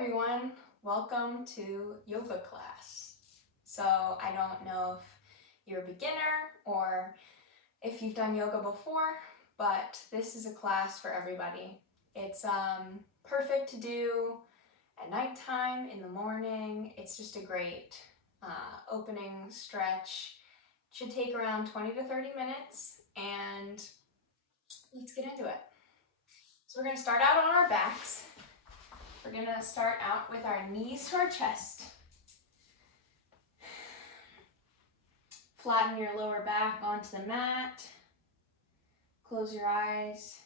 everyone, welcome to yoga class. So I don't know if you're a beginner or if you've done yoga before, but this is a class for everybody. It's perfect to do at nighttime, in the morning. It's just a great opening stretch. It should take around 20 to 30 minutes, and let's get into it. So we're going to start out on our backs. We're going to start out with our knees to our chest. Flatten your lower back onto the mat. Close your eyes.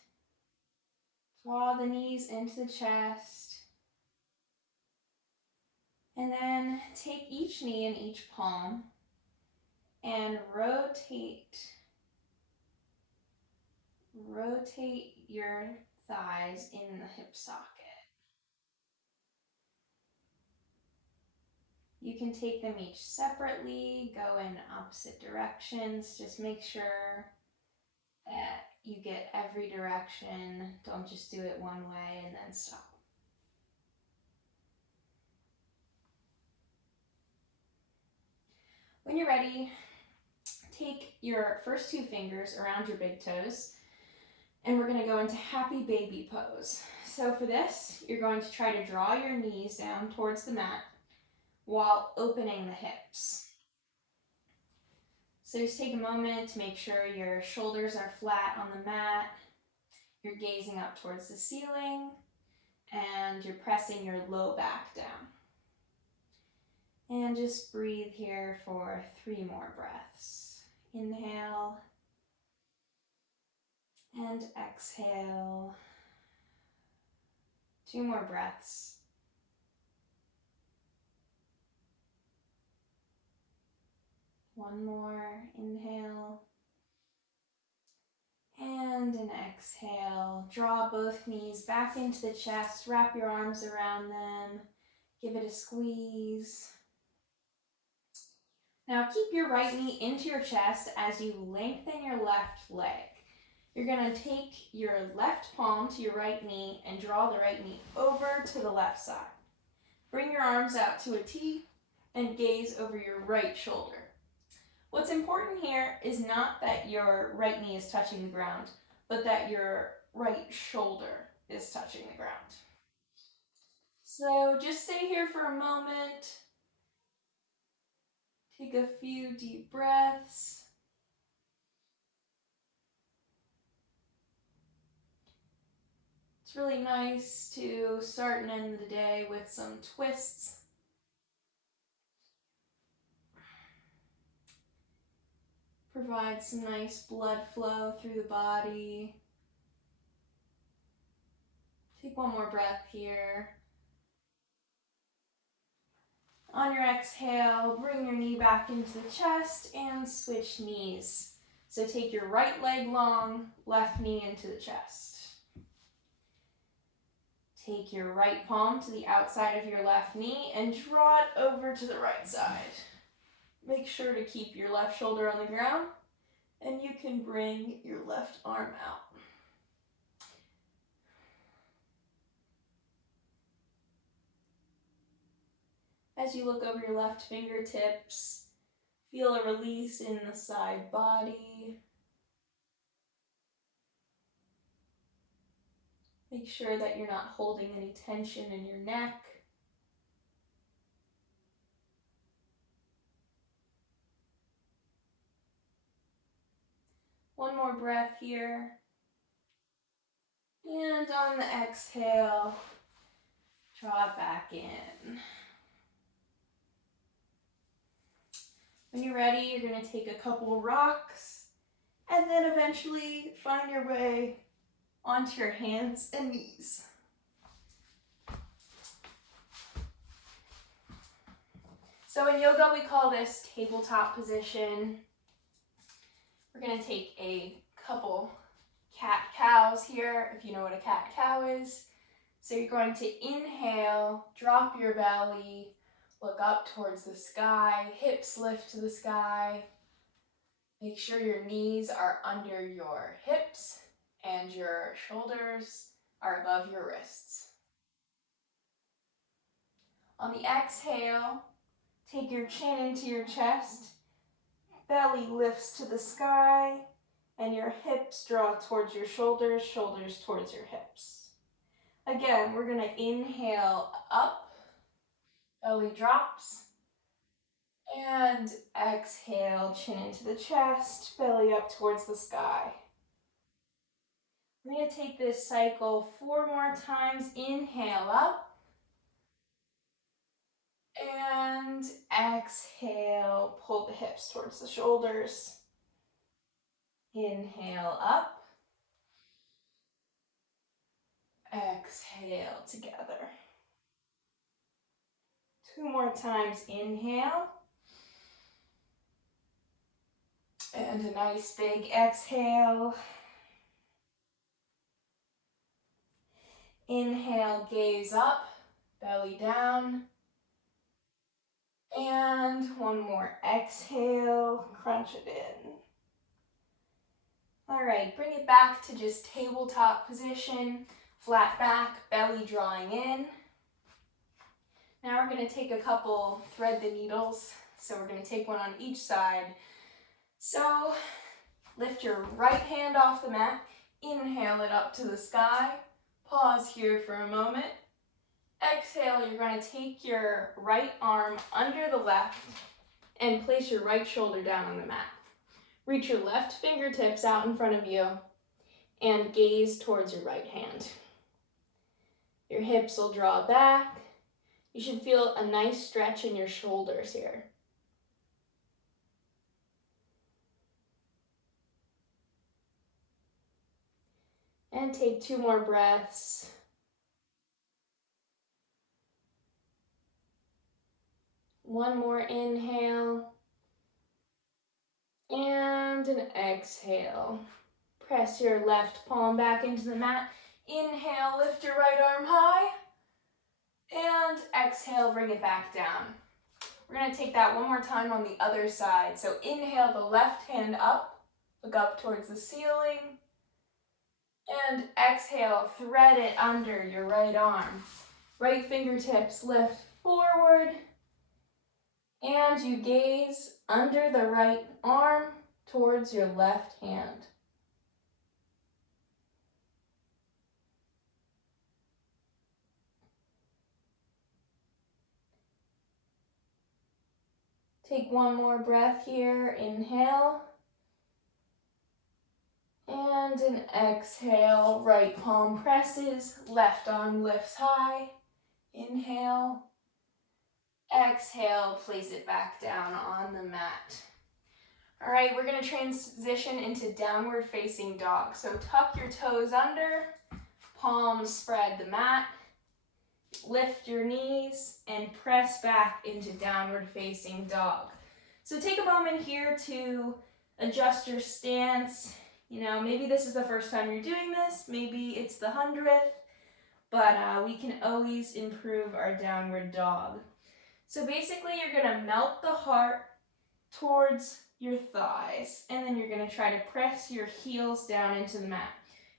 Draw the knees into the chest. And then take each knee in each palm and rotate your thighs in the hip socket. You can take them each separately, go in opposite directions. Just make sure that you get every direction. Don't just do it one way and then stop. When you're ready, take your first two fingers around your big toes, and we're going to go into happy baby pose. So for this, you're going to try to draw your knees down towards the mat while opening the hips. So just take a moment to make sure your shoulders are flat on the mat, you're gazing up towards the ceiling, and you're pressing your low back down. And just breathe here for 3 more breaths. Inhale and exhale. 2 more breaths. One more, inhale, and an exhale. Draw both knees back into the chest, wrap your arms around them, give it a squeeze. Now keep your right knee into your chest as you lengthen your left leg. You're going to take your left palm to your right knee and draw the right knee over to the left side. Bring your arms out to a T and gaze over your right shoulder. What's important here is not that your right knee is touching the ground, but that your right shoulder is touching the ground. So just stay here for a moment. Take a few deep breaths. It's really nice to start and end the day with some twists. Provide some nice blood flow through the body. Take one more breath here. On your exhale, bring your knee back into the chest and switch knees. So take your right leg long, left knee into the chest. Take your right palm to the outside of your left knee and draw it over to the right side. Make sure to keep your left shoulder on the ground, and you can bring your left arm out. As you look over your left fingertips, feel a release in the side body. Make sure that you're not holding any tension in your neck. One more breath here. And on the exhale, draw it back in. When you're ready, you're going to take a couple rocks and then eventually find your way onto your hands and knees. So in yoga, we call this tabletop position. We're going to take a couple cat-cows here, if you know what a cat-cow is. So you're going to inhale, drop your belly, look up towards the sky, hips lift to the sky. Make sure your knees are under your hips and your shoulders are above your wrists. On the exhale, take your chin into your chest, belly lifts to the sky, and your hips draw towards your shoulders, shoulders towards your hips. Again, we're gonna inhale up, belly drops, and exhale, chin into the chest, belly up towards the sky. We're gonna take this cycle 4 more times. Inhale up, and exhale, pull the hips towards the shoulders. Inhale up, exhale together. 2 more times, inhale. And a nice big exhale. Inhale, gaze up, belly down. And one more exhale, crunch it in. All right, bring it back to just tabletop position, flat back, belly drawing in. Now we're gonna take a couple thread the needles. So we're gonna take one on each side. So lift your right hand off the mat, inhale it up to the sky, pause here for a moment. Exhale, you're going to take your right arm under the left and place your right shoulder down on the mat. Reach your left fingertips out in front of you and gaze towards your right hand. Your hips will draw back. You should feel a nice stretch in your shoulders here. And take 2 more breaths. One more inhale. And an exhale. Press your left palm back into the mat. Inhale, lift your right arm high. And exhale, bring it back down. We're going to take that one more time on the other side. So inhale the left hand up. Look up towards the ceiling. And exhale, thread it under your right arm. Right fingertips lift forward. And you gaze under the right arm towards your left hand. Take one more breath here. Inhale. And an exhale, right palm presses, left arm lifts high. Inhale. Exhale, place it back down on the mat. All right, we're gonna transition into downward facing dog. So tuck your toes under, palms spread the mat, lift your knees, and press back into downward facing dog. So take a moment here to adjust your stance. You know, maybe this is the first time you're doing this, maybe it's the 100th, but we can always improve our downward dog. So basically you're gonna melt the heart towards your thighs, and then you're gonna try to press your heels down into the mat.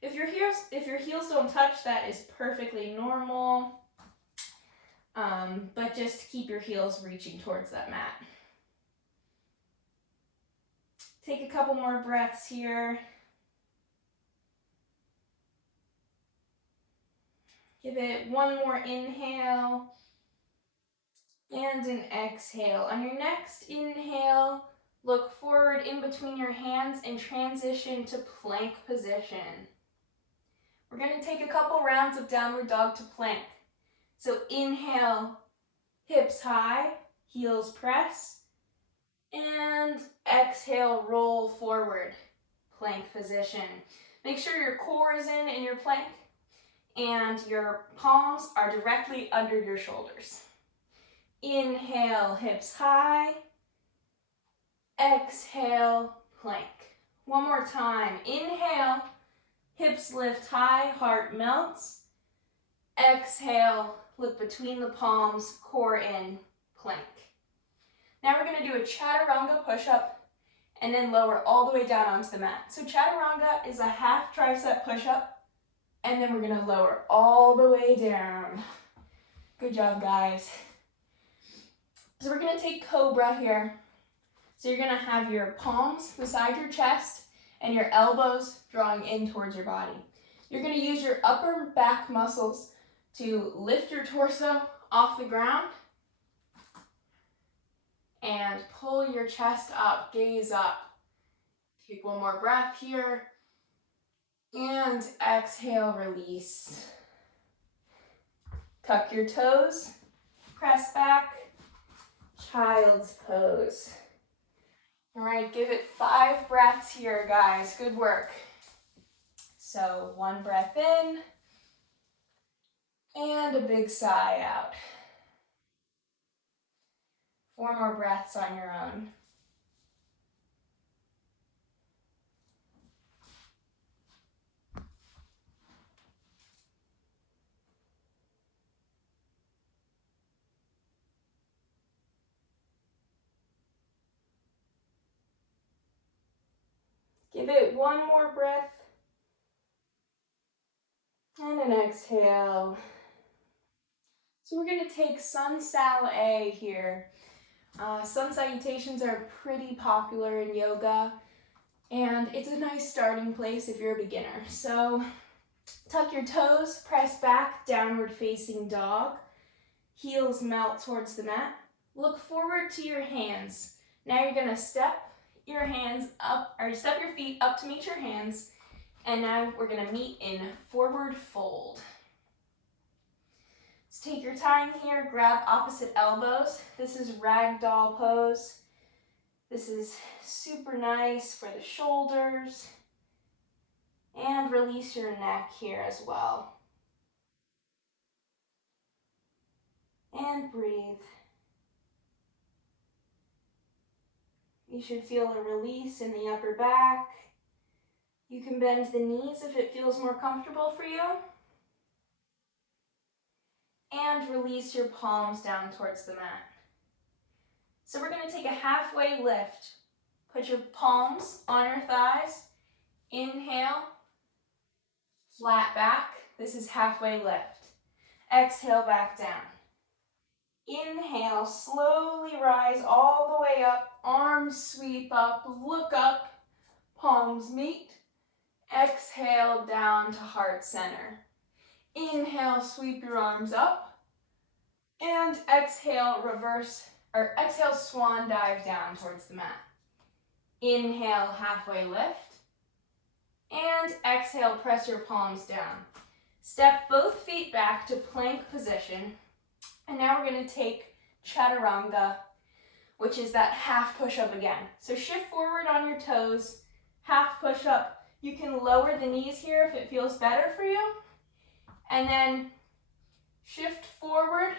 If your heels don't touch, that is perfectly normal, but just keep your heels reaching towards that mat. Take a couple more breaths here. Give it one more inhale and an exhale. On your next inhale, look forward in between your hands and transition to plank position. We're going to take a couple rounds of downward dog to plank. So inhale, hips high, heels press, and exhale, roll forward, plank position. Make sure your core is in your plank and your palms are directly under your shoulders. Inhale, hips high. Exhale, plank. One more time. Inhale, hips lift high, heart melts. Exhale, look between the palms, core in, plank. Now we're going to do a chaturanga push-up and then lower all the way down onto the mat. So chaturanga is a half tricep push-up, and then we're going to lower all the way down. Good job, guys. So we're gonna take Cobra here. So you're gonna have your palms beside your chest and your elbows drawing in towards your body. You're gonna use your upper back muscles to lift your torso off the ground and pull your chest up, gaze up. Take one more breath here and exhale, release. Tuck your toes, press back, child's pose. All right, give it 5 breaths here, guys. Good work. So 1 breath in and a big sigh out. 4 more breaths on your own. Give it 1 more breath and an exhale. So we're going to take Sun Sal A here. Sun salutations are pretty popular in yoga, and it's a nice starting place if you're a beginner. So tuck your toes, press back, downward facing dog. Heels melt towards the mat. Look forward to your hands. Now you're going to step your hands up, or step your feet up to meet your hands, and now we're going to meet in forward fold. So take your time here, grab opposite elbows. This is ragdoll pose. This is super nice for the shoulders. And release your neck here as well. And breathe. You should feel a release in the upper back. You can bend the knees if it feels more comfortable for you. And release your palms down towards the mat. So we're going to take a halfway lift. Put your palms on your thighs. Inhale, flat back. This is halfway lift. Exhale, back down. Inhale, slowly rise all the way up. Arms sweep up, look up, palms meet. Exhale, down to heart center. Inhale, sweep your arms up. And exhale, exhale, swan dive down towards the mat. Inhale, halfway lift. And exhale, press your palms down. Step both feet back to plank position. And now we're going to take chaturanga, which is that half push-up again. So shift forward on your toes, half push-up. You can lower the knees here if it feels better for you. And then shift forward,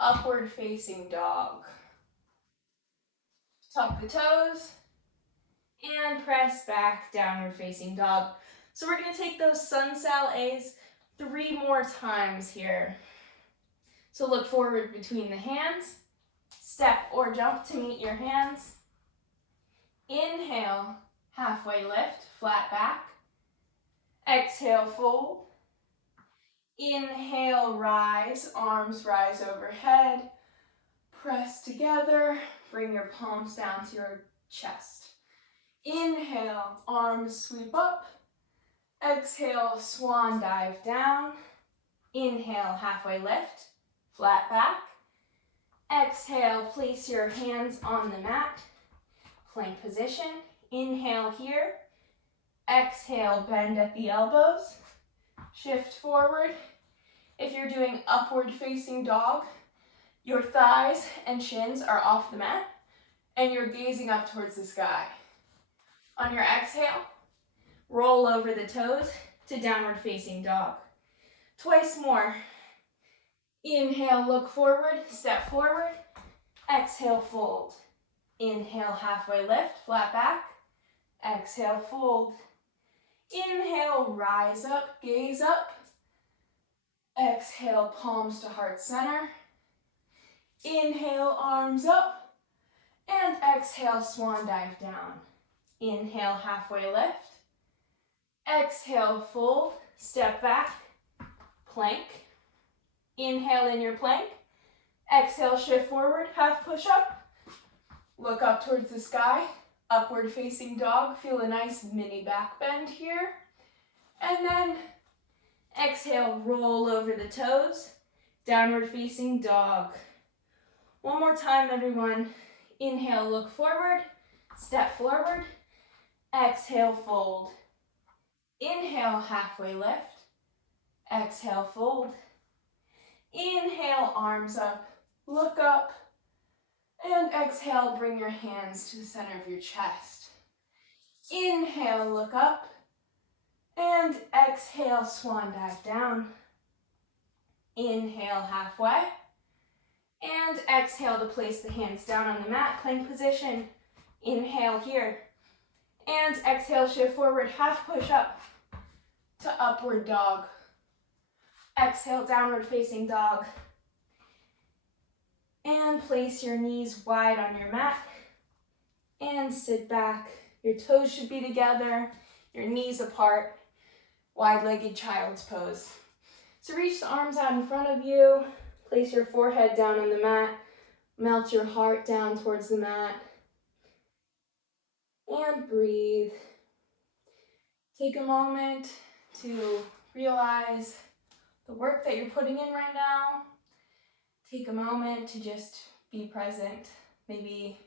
upward facing dog. Tuck the toes and press back, downward facing dog. So we're going to take those Sun Sal A's 3 more times here. So look forward between the hands, step or jump to meet your hands. Inhale, halfway lift, flat back. Exhale, fold. Inhale, rise, arms rise overhead. Press together, bring your palms down to your chest. Inhale, arms sweep up. Exhale, swan dive down. Inhale, halfway lift, flat back. Exhale, place your hands on the mat, plank position. Inhale here. Exhale, bend at the elbows. Shift forward. If you're doing upward facing dog, your thighs and shins are off the mat and you're gazing up towards the sky. On your exhale, roll over the toes to downward facing dog. Twice more. Inhale, look forward, step forward. Exhale, fold. Inhale, halfway lift, flat back. Exhale, fold. Inhale, rise up, gaze up. Exhale, palms to heart center. Inhale, arms up. And exhale, swan dive down. Inhale, halfway lift. Exhale, fold, step back, plank. Inhale in your plank. Exhale, shift forward, half push-up. Look up towards the sky, upward facing dog. Feel a nice mini back bend here. And then exhale, roll over the toes, downward facing dog. One more time, everyone. Inhale, look forward, step forward. Exhale, fold. Inhale, halfway lift. Exhale, fold. Inhale, arms up, look up. And exhale, bring your hands to the center of your chest. Inhale, look up. And exhale, swan dive down. Inhale, halfway. And exhale to place the hands down on the mat, plank position. Inhale here. And exhale, shift forward, half push up to upward dog. Exhale, downward facing dog. And place your knees wide on your mat. And sit back. Your toes should be together, your knees apart. Wide-legged child's pose. So reach the arms out in front of you. Place your forehead down on the mat. Melt your heart down towards the mat. And breathe. Take a moment to realize the work that you're putting in right now. Take a moment to just be present. Maybe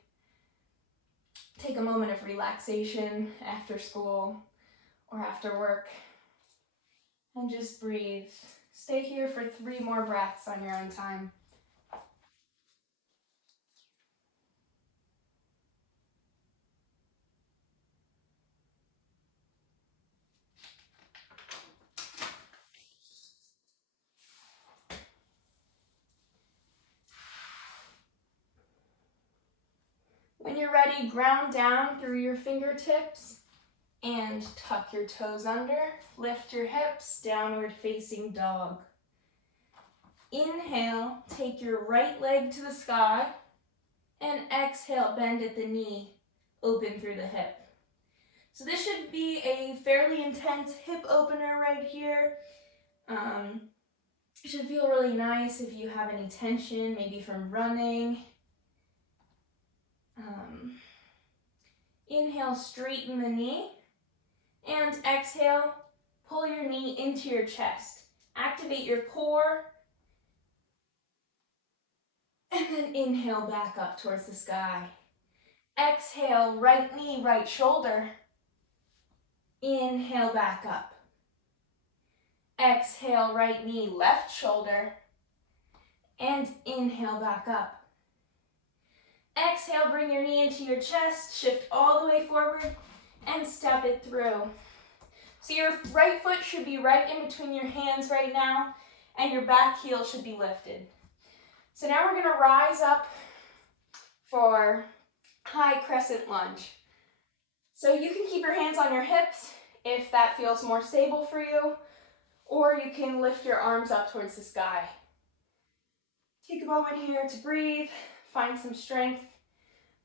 take a moment of relaxation after school or after work. And just breathe. Stay here for 3 more breaths on your own time. When you're ready, ground down through your fingertips and tuck your toes under. Lift your hips, downward facing dog. Inhale, take your right leg to the sky, and exhale, bend at the knee, open through the hip. So this should be a fairly intense hip opener right here. It should feel really nice if you have any tension, maybe from running. Inhale, straighten the knee, and exhale, pull your knee into your chest. Activate your core, and then inhale back up towards the sky. Exhale, right knee, right shoulder. Inhale back up. Exhale, right knee, left shoulder. And inhale back up. Exhale, bring your knee into your chest, shift all the way forward, and step it through. So your right foot should be right in between your hands right now, and your back heel should be lifted. So now we're gonna rise up for high crescent lunge. So you can keep your hands on your hips if that feels more stable for you, or you can lift your arms up towards the sky. Take a moment here to breathe, find some strength,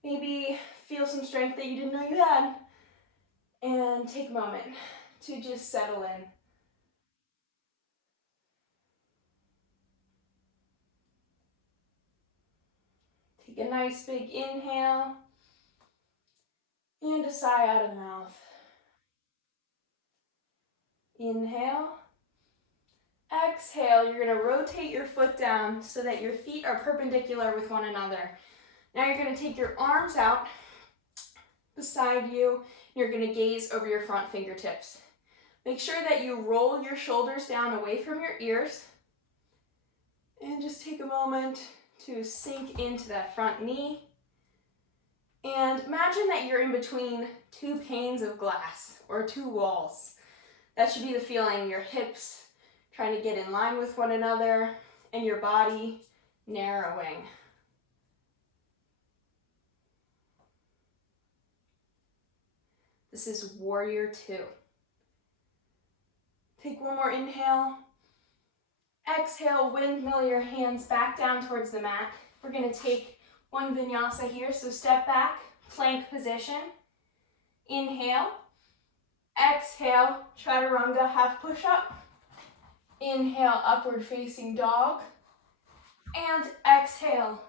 maybe feel some strength that you didn't know you had, and take a moment to just settle in. Take a nice big inhale, and a sigh out of the mouth. Inhale. Exhale, you're going to rotate your foot down so that your feet are perpendicular with one another. Now you're going to take your arms out beside you. You're going to gaze over your front fingertips. Make sure that you roll your shoulders down away from your ears. And just take a moment to sink into that front knee. And imagine that you're in between 2 panes of glass or 2 walls. That should be the feeling, your hips trying to get in line with one another, and your body narrowing. This is Warrior 2. Take one more inhale. Exhale, windmill your hands back down towards the mat. We're going to take one vinyasa here, so step back, plank position. Inhale. Exhale, chaturanga, half push-up. Inhale, upward facing dog. And exhale,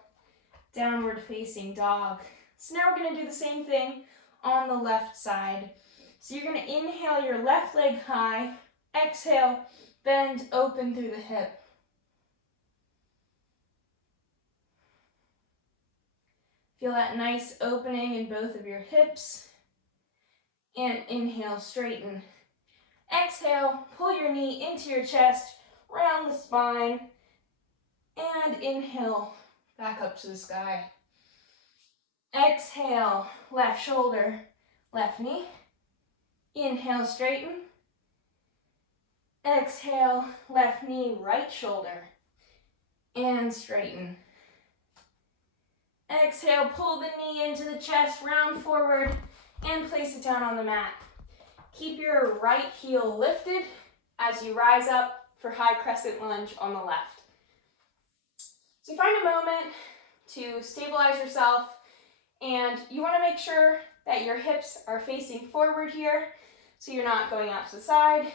downward facing dog. So now we're gonna do the same thing on the left side. So you're gonna inhale your left leg high, exhale, bend open through the hip. Feel that nice opening in both of your hips. And inhale, straighten. Exhale, pull your knee into your chest, round the spine. And inhale, back up to the sky. Exhale, left shoulder, left knee. Inhale, straighten. Exhale, left knee, right shoulder. And straighten. Exhale, pull the knee into the chest, round forward, and place it down on the mat. Keep your right heel lifted as you rise up for high crescent lunge on the left. So find a moment to stabilize yourself, and you want to make sure that your hips are facing forward here, so you're not going out to the side,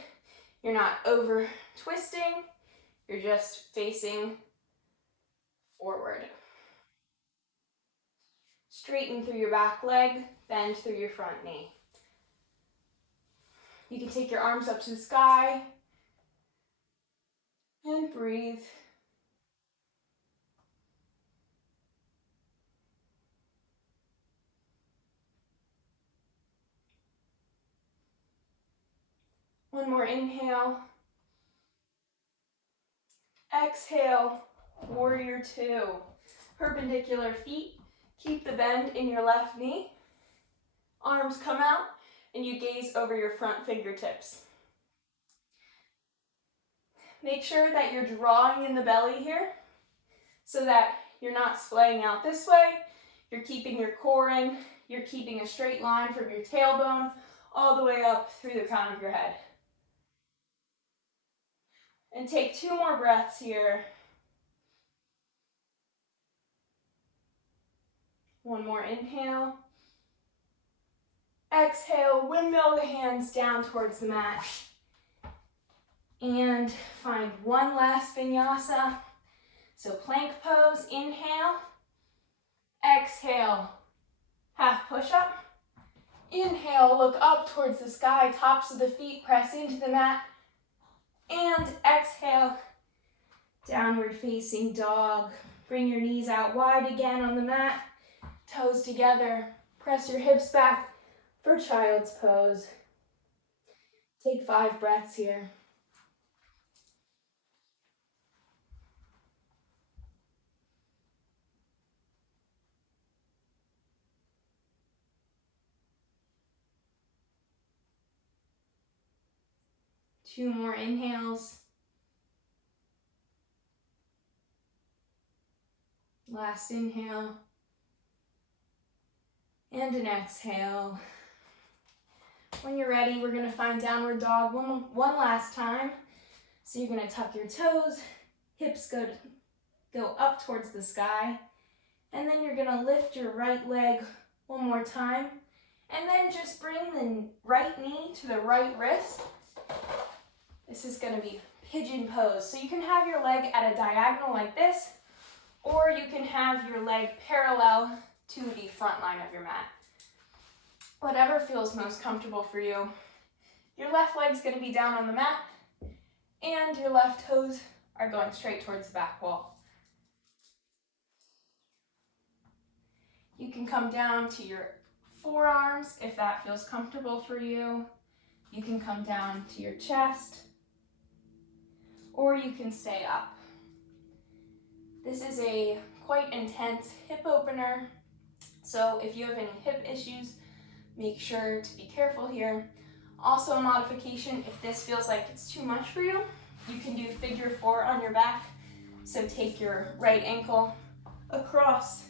you're not over twisting, you're just facing forward. Straighten through your back leg, bend through your front knee. You can take your arms up to the sky and breathe. One more inhale. Exhale, warrior two. Perpendicular feet. Keep the bend in your left knee. Arms come out and you gaze over your front fingertips. Make sure that you're drawing in the belly here so that you're not splaying out this way. You're keeping your core in. You're keeping a straight line from your tailbone all the way up through the crown of your head. And take 2 more breaths here. One more inhale. Exhale, windmill the hands down towards the mat. And find one last vinyasa. So plank pose, inhale. Exhale, half push-up. Inhale, look up towards the sky, tops of the feet press into the mat. And exhale, downward facing dog. Bring your knees out wide again on the mat, toes together. Press your hips back for child's pose. Take 5 breaths here. Two more inhales. Last inhale. And an exhale. When you're ready, we're going to find downward dog one last time. So you're going to tuck your toes, hips go up towards the sky. And then you're going to lift your right leg one more time. And then just bring the right knee to the right wrist. This is going to be pigeon pose. So you can have your leg at a diagonal like this, or you can have your leg parallel to the front line of your mat. Whatever feels most comfortable for you. Your left leg's going to be down on the mat, and your left toes are going straight towards the back wall. You can come down to your forearms if that feels comfortable for you. You can come down to your chest, or you can stay up. This is a quite intense hip opener, so if you have any hip issues, make sure to be careful here. Also a modification, if this feels like it's too much for you, you can do figure 4 on your back. So take your right ankle across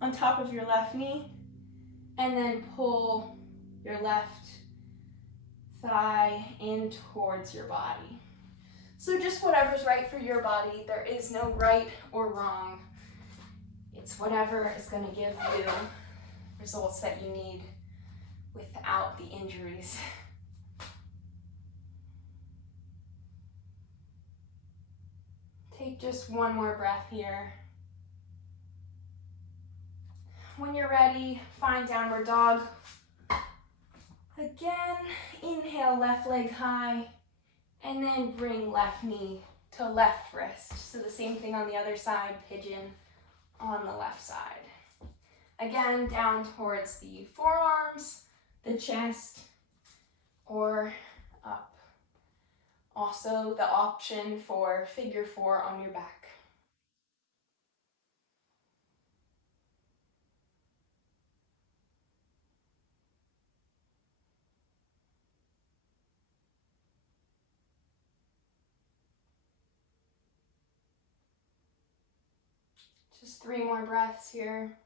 on top of your left knee, and then pull your left thigh in towards your body. So just whatever's right for your body. There is no right or wrong. It's whatever is going to give you results that you need without the injuries. Take Take just one more breath here. When you're ready, find downward dog. Again, inhale, left leg high, and then bring left knee to left wrist. So the same thing on the other side, pigeon on the left side. Again, down towards the forearms, the chest, or up. Also, the option for figure 4 on your back. Just 3 more breaths here.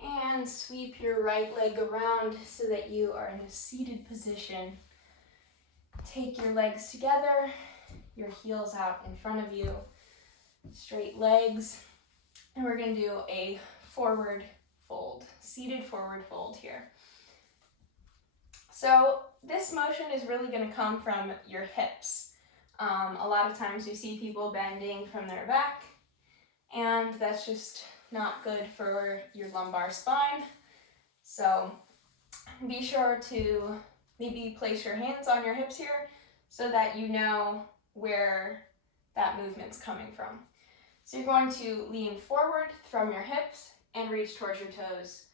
And sweep your right leg around so that you are in a seated position. Take your legs together, your heels out in front of you, straight legs, and we're going to do a forward fold, seated forward fold here. So this motion is really going to come from your hips. A lot of times you see people bending from their back, and that's just not good for your lumbar spine. So be sure to maybe place your hands on your hips here so that you know where that movement's coming from. So you're going to lean forward from your hips and reach towards your toes.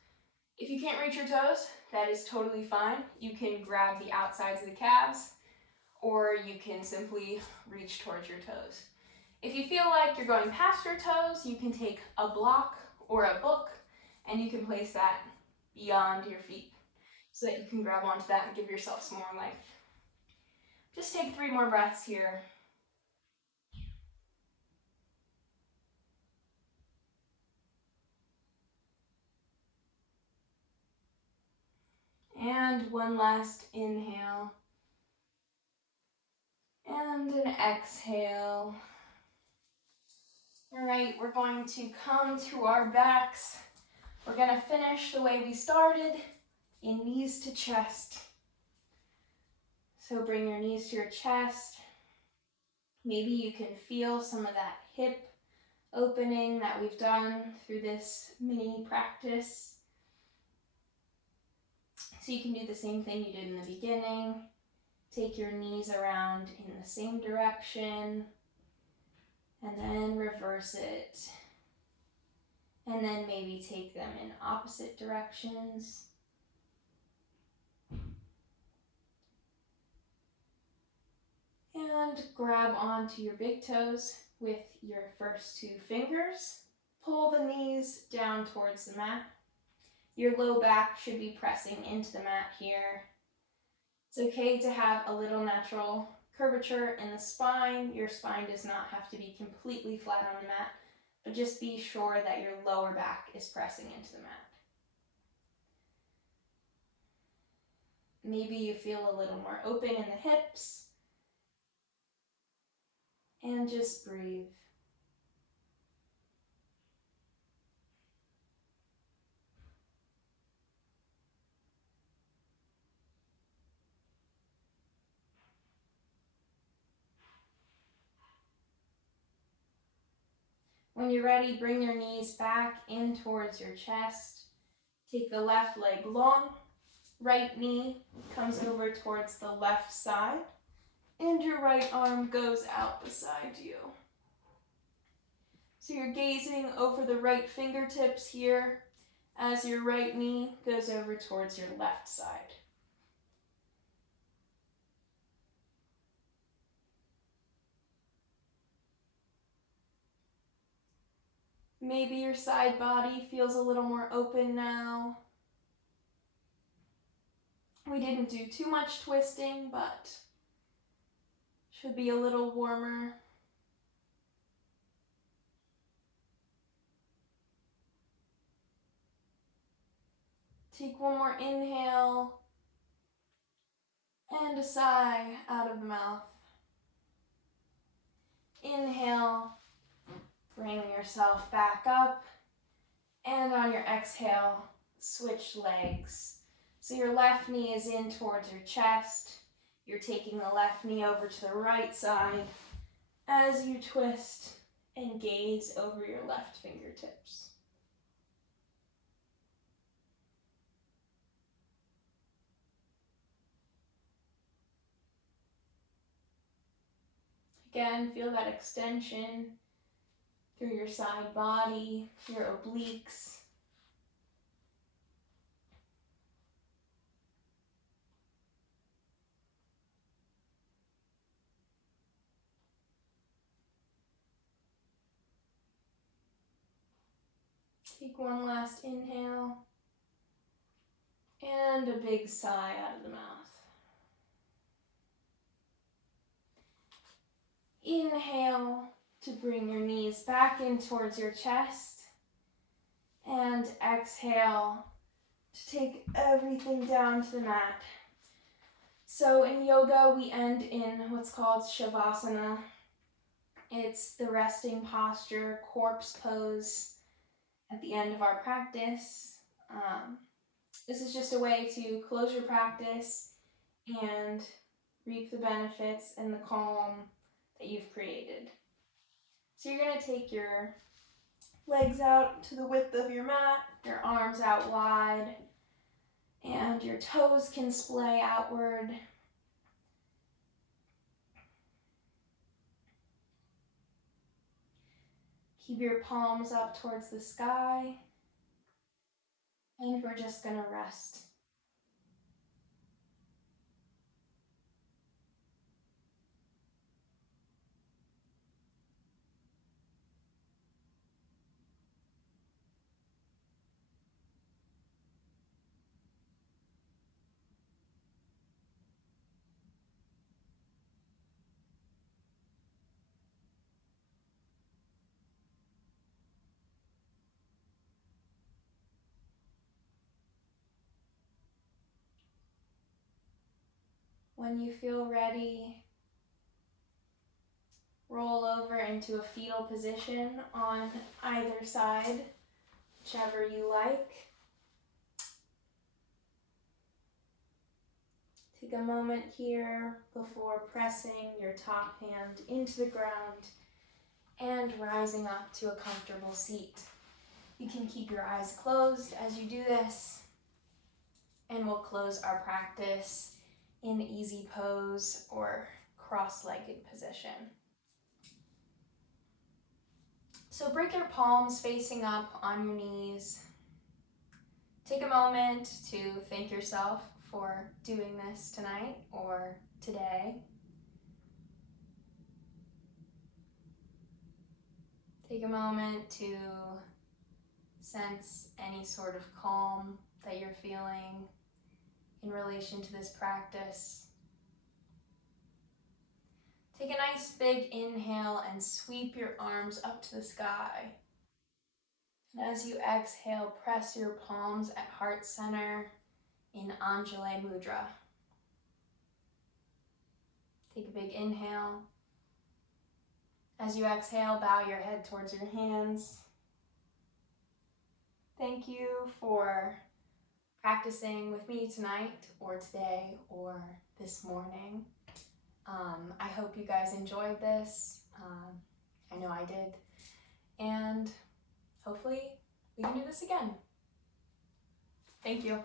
If you can't reach your toes, that is totally fine. You can grab the outsides of the calves, or you can simply reach towards your toes. If you feel like you're going past your toes, you can take a block or a book and you can place that beyond your feet so that you can grab onto that and give yourself some more length. Just take 3 more breaths here. And one last inhale. And an exhale. All right, we're going to come to our backs. We're going to finish the way we started, in knees to chest. So bring your knees to your chest. Maybe you can feel some of that hip opening that we've done through this mini practice. So you can do the same thing you did in the beginning. Take your knees around in the same direction, and then reverse it. And then maybe take them in opposite directions. And grab onto your big toes with your first 2 fingers. Pull the knees down towards the mat. Your low back should be pressing into the mat here. It's okay to have a little natural curvature in the spine. Your spine does not have to be completely flat on the mat, but just be sure that your lower back is pressing into the mat. Maybe you feel a little more open in the hips. And just breathe. When you're ready, bring your knees back in towards your chest. Take the left leg long. Right knee comes over towards the left side. And your right arm goes out beside you. So you're gazing over the right fingertips here as your right knee goes over towards your left side. Maybe your side body feels a little more open now. We didn't do too much twisting, but should be a little warmer. Take one more inhale and a sigh out of the mouth. Inhale, bring yourself back up, and on your exhale, switch legs. So your left knee is in towards your chest. You're taking the left knee over to the right side as you twist and gaze over your left fingertips. Again, feel that extension through your side body, your obliques. Take one last inhale and a big sigh out of the mouth. Inhale to bring your knees back in towards your chest, and exhale to take everything down to the mat. So in yoga, we end in what's called Shavasana. It's the resting posture, corpse pose at the end of our practice. This is just a way to close your practice and reap the benefits and the calm that you've created. So you're going to take your legs out to the width of your mat, your arms out wide, and your toes can splay outward. Keep your palms up towards the sky, and we're just going to rest. When you feel ready, roll over into a fetal position on either side, whichever you like. Take a moment here before pressing your top hand into the ground and rising up to a comfortable seat. You can keep your eyes closed as you do this, and we'll close our practice in easy pose or cross-legged position. So bring your palms facing up on your knees. Take a moment to thank yourself for doing this tonight or today. Take a moment to sense any sort of calm that you're feeling in relation to this practice. Take a nice big inhale and sweep your arms up to the sky. And as you exhale, press your palms at heart center in Anjali Mudra. Take a big inhale. As you exhale, bow your head towards your hands. Thank you for practicing with me tonight or today or this morning. I hope you guys enjoyed this. I know I did. And hopefully we can do this again. Thank you.